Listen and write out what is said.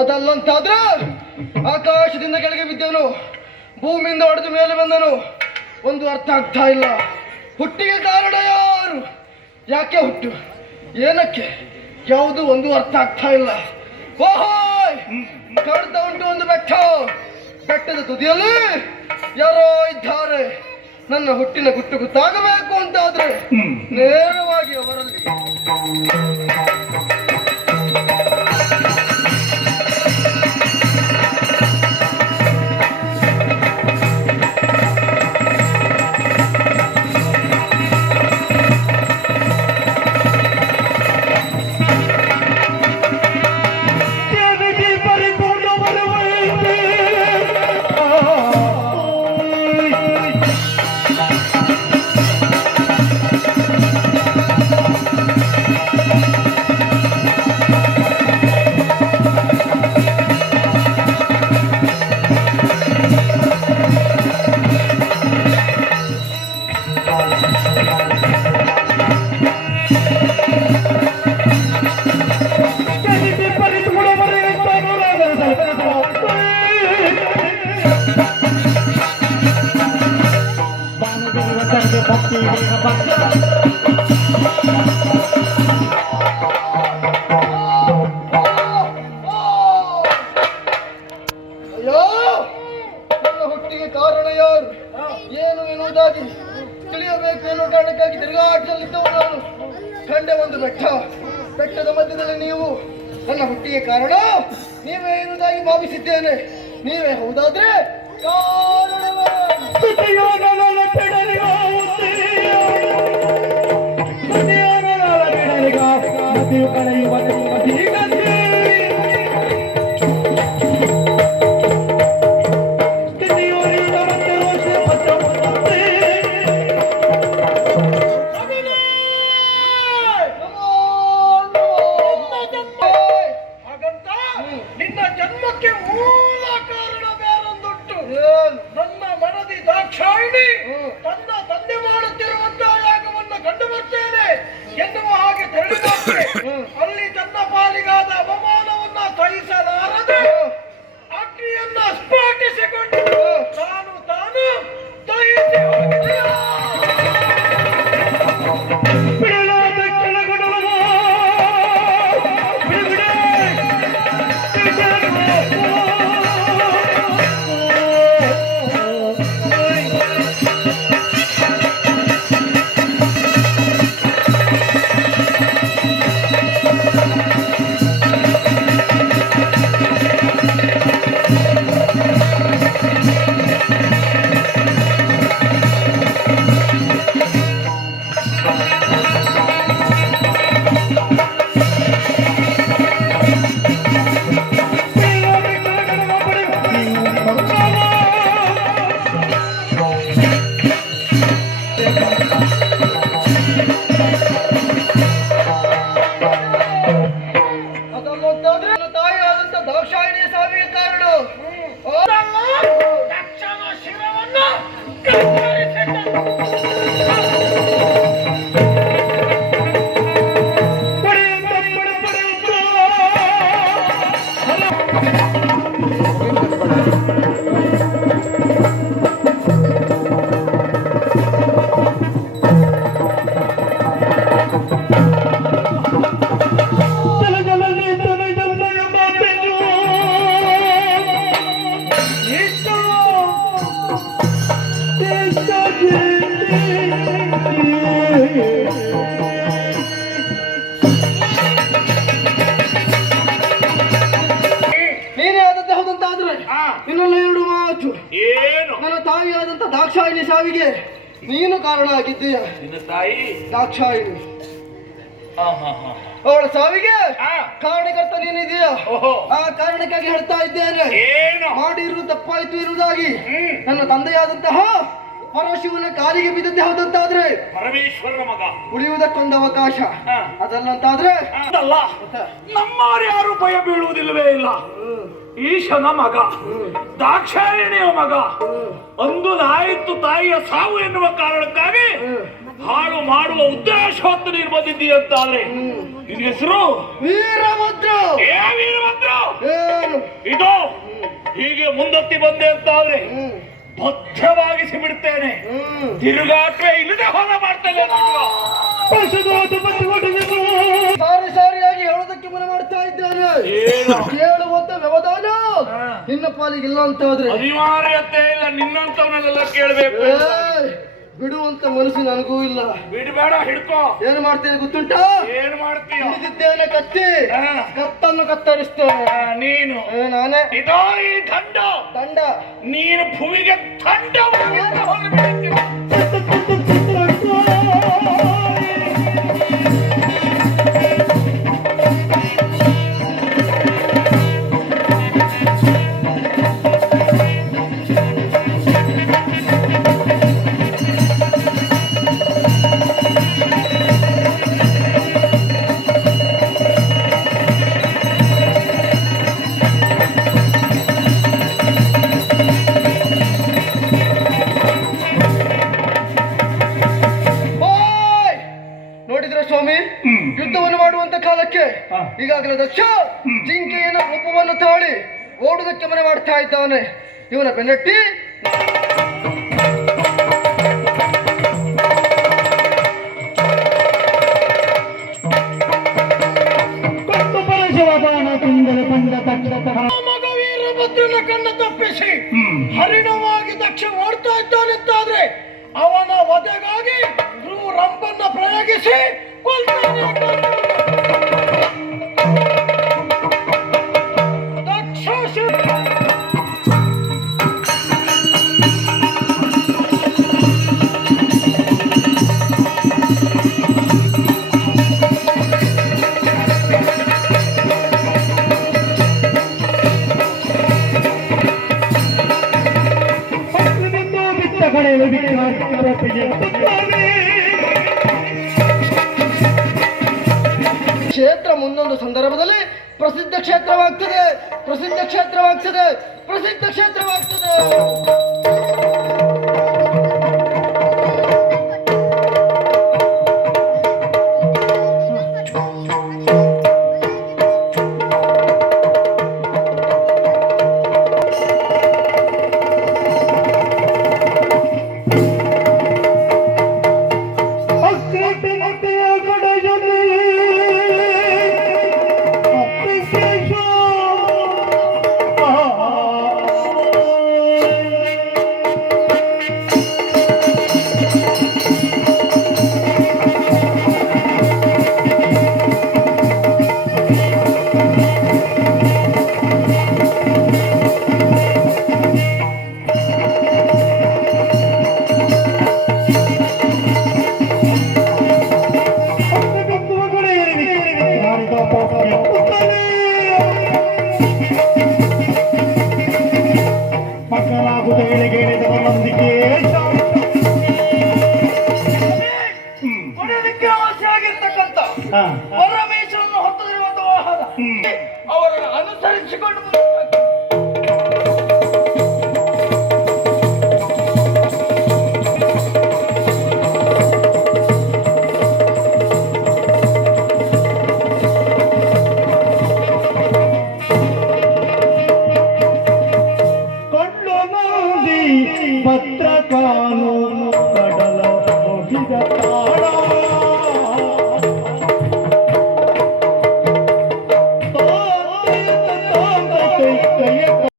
ಅದಲ್ಲಂತಾದ್ರೆ ಆಕಾಶದಿಂದ ಕೆಳಗೆ ಬಿದ್ದವನು, ಭೂಮಿಯಿಂದ ಹೊಡೆದು ಮೇಲೆ ಬಂದನು. ಒಂದು ಅರ್ಥ ಆಗ್ತಾ ಇಲ್ಲ. ಹುಟ್ಟಿಗೆ ಕಾರಣ ಯಾರು? ಯಾಕೆ ಹುಟ್ಟು? ಏನಕ್ಕೆ? ಯಾವುದು ಒಂದು ಅರ್ಥ ಆಗ್ತಾ ಇಲ್ಲ. ಓಹೋಯ್, ಕಾಣ್ತಾ ಉಂಟು ಒಂದು ಬೆಟ್ಟ. ಬೆಟ್ಟದ ತುದಿಯಲ್ಲಿ ಯಾರೋ ಇದ್ದಾರೆ. ನನ್ನ ಹುಟ್ಟಿನ ಗುಟ್ಟು ಗೊತ್ತಾಗಬೇಕು ಅಂತಾದ್ರೆ ನೇರವಾಗಿ ಅವರಲ್ಲಿ ಹುಟ್ಟಿಗೆ ಕಾರಣ ಯಾರು, ಏನು ಎನ್ನುವುದಾಗಿ ತಿಳಿಯಬೇಕು ಎನ್ನುವ ಕಾರಣಕ್ಕಾಗಿ ತಿರುಗಾಟದಲ್ಲಿದ್ದವು ನಾನು. ಕಂಡೆ ಒಂದು ಬೆಟ್ಟ. ಬೆಟ್ಟದ ಮಧ್ಯದಲ್ಲಿ ನೀವು ನನ್ನ ಹುಟ್ಟಿಗೆ ಕಾರಣ ನೀವೇ ಎನ್ನುವುದಾಗಿ ಭಾವಿಸಿದ್ದೇನೆ. ನೀವೇ ಹೌದಾದ್ರೆ ಕಾರಣವೇ ಅಲ್ಲಿ ತನ್ನ ಪಾಲಿಗಾದ ಅವಮಾನವನ್ನ ಸಹಿಸಲಾರದೆ ಅಗ್ನಿಯನ್ನ ಸ್ಫೋಟಿಸಿಕೊಂಡು ತಾನು ದಹಿಸಿ ಹೋಗಿದೆಯ. ನನ್ನ ತಾಯಿಯಾದಂತ ದಾಕ್ಷಾಯಿನಿ ಸಾವಿಗೆ ನೀನು ಕಾರಣ ಆಗಿದ್ದೀಯ. ನಿನ್ನ ತಾಯಿ ದಾಕ್ಷಾಯಿನಿ, ಅವಳ ಸಾವಿಗೆ ಕಾರಣಕರ್ತ ನೀನಿದೆಯಾ? ಆ ಕಾರಣಕ್ಕಾಗಿ ಹೇಳ್ತಾ ಇದ್ದೇನೆ, ಮಾಡಿರುವುದು ತಪ್ಪಾಯ್ತು ಎನ್ನುವುದಾಗಿ ನನ್ನ ತಂದೆಯಾದಂತಹ ಪರಶಿವನ ಕಾಲಿಗೆ ಬಿದ್ದದ್ದೇ ಹೌದಂತಾದ್ರೆ ಪರಮೇಶ್ವರನ ಮಗ ಉಳಿಯುವುದಕ್ಕೊಂದು ಅವಕಾಶ. ಹಾ. ಅದಲ್ಲಂತಾದ್ರೆ ಅದಲ್ಲ, ನಮ್ಮವರು ಯಾರು ಭಯ ಬೀಳುವುದಿಲ್ಲವೇ ಇಲ್ಲ. ಈಶನ ಮಗ, ದಾಕ್ಷಾಯಣಿಯ ಮಗ, ಅಂದುಲಾಯಿತು ತಾಯಿಯ ಸಾವು ಎನ್ನುವ ಕಾರಣಕ್ಕಾಗಿ ಹಾಳು ಮಾಡುವ ಉದ್ದೇಶ ಹೊತ್ತು ನೀನು ಬಂದಿದ್ದೀಯಂತಾದ್ರೆ ನಿನ್ನ ಹೆಸರು ವೀರಭದ್ರ. ಏ ವೀರಭದ್ರ, ಏನು? ಇದು ಹೀಗೆ ಮುಂದತ್ತಿ ಬಂದೆ ಅಂತಾದ್ರೆ ಭದ್ರವಾಗಿಸಿ ಬಿಡ್ತೇನೆ. ತಿರುಗಾಟವೇ ಇಲ್ಲದೆ ಹೊಲ ಮಾಡ್ತೇನೆ. ಸಾರಿ ಸಾರಿಯಾಗಿ ಹೇಳೋದಕ್ಕೆ ಮನ ಮಾಡ್ತಾ ಇದ್ದಾನೆ. ಕೇಳುವಂತ ವ್ಯವಧಾನ ನಿನ್ನ ಪಾಲಿಗೆ ಇಲ್ಲ ಅಂತಾದ್ರೆ ಅನಿವಾರ್ಯತೆ ಇಲ್ಲ. ನಿನ್ನಂತವನ್ನೆಲ್ಲ ಕೇಳಬೇಕು. ಬಿಡುವಂತ ಮನಸ್ಸು ನನಗೂ ಇಲ್ಲ. ಬಿಡಬೇಡ, ಹಿಡ್ಕೋ. ಏನು ಮಾಡ್ತೇನೆ ಗೊತ್ತುಂಟಾ? ಏನ್ ಮಾಡ್ತೀಯ? ಹಿಡಿದಿದ್ದೇನೆ ಕತ್ತಿ, ಕತ್ತನ್ನು ಕತ್ತರಿಸ್ತೇನೆ. ನೀನು ನಾನೇ ಇದೋ ಈ ದಂಡ ದಂಡ. ನೀನು ಭೂಮಿಗೆ ದಂಡವಾಗಿ ಹೋಗಬೇಕು. ಸ್ವಾಮಿ, ಯುದ್ಧವನ್ನು ಮಾಡುವಂತ ಕಾಲಕ್ಕೆ ಈಗಾಗಲೇ ದಕ್ಷ ಜಿಂಕೆಯನ್ನು ರೂಪವನ್ನು ತಾಳಿ ಓಡುವುದಕ್ಕೆ ಮನೆ ಮಾಡ್ತಾ ಇದ್ದಾನೆ. ಇವನ ಬೆನ್ನಟ್ಟಿ ಮಗ ವೀರಭದ್ರನ ಕಣ್ಣ ತಪ್ಪಿಸಿ ಹರಿಣವಾಗಿ ದಕ್ಷ ಓಡ್ತಾ ಇದ್ದಾನೆಂತಾದ್ರೆ ಅವನ ವಧೆಗಾಗಿ ರಂಪನ್ನ ಪ್ರಯೋಗಿಸಿ ಕೊಲ್ತಾನೆ. ಕ್ಷೇತ್ರ ಮುಂದೊಂದು ಸಂದರ್ಭದಲ್ಲಿ ಪ್ರಸಿದ್ಧ ಕ್ಷೇತ್ರವಾಗ್ತದೆ, ಪ್ರಸಿದ್ಧ ಕ್ಷೇತ್ರವಾಗ್ತದೆ, ಪ್ರಸಿದ್ಧ ಕ್ಷೇತ್ರವಾಗ್ತದೆ. ಪರಮೇಶ್ವರನ್ನು ಹೊತ್ತದಿರುವಂತಹ ವಾಹನ ಅವರನ್ನು ಅನುಸರಿಸಿಕೊಂಡು ಪತ್ರ ಕಾನೂನು ಕಡಲ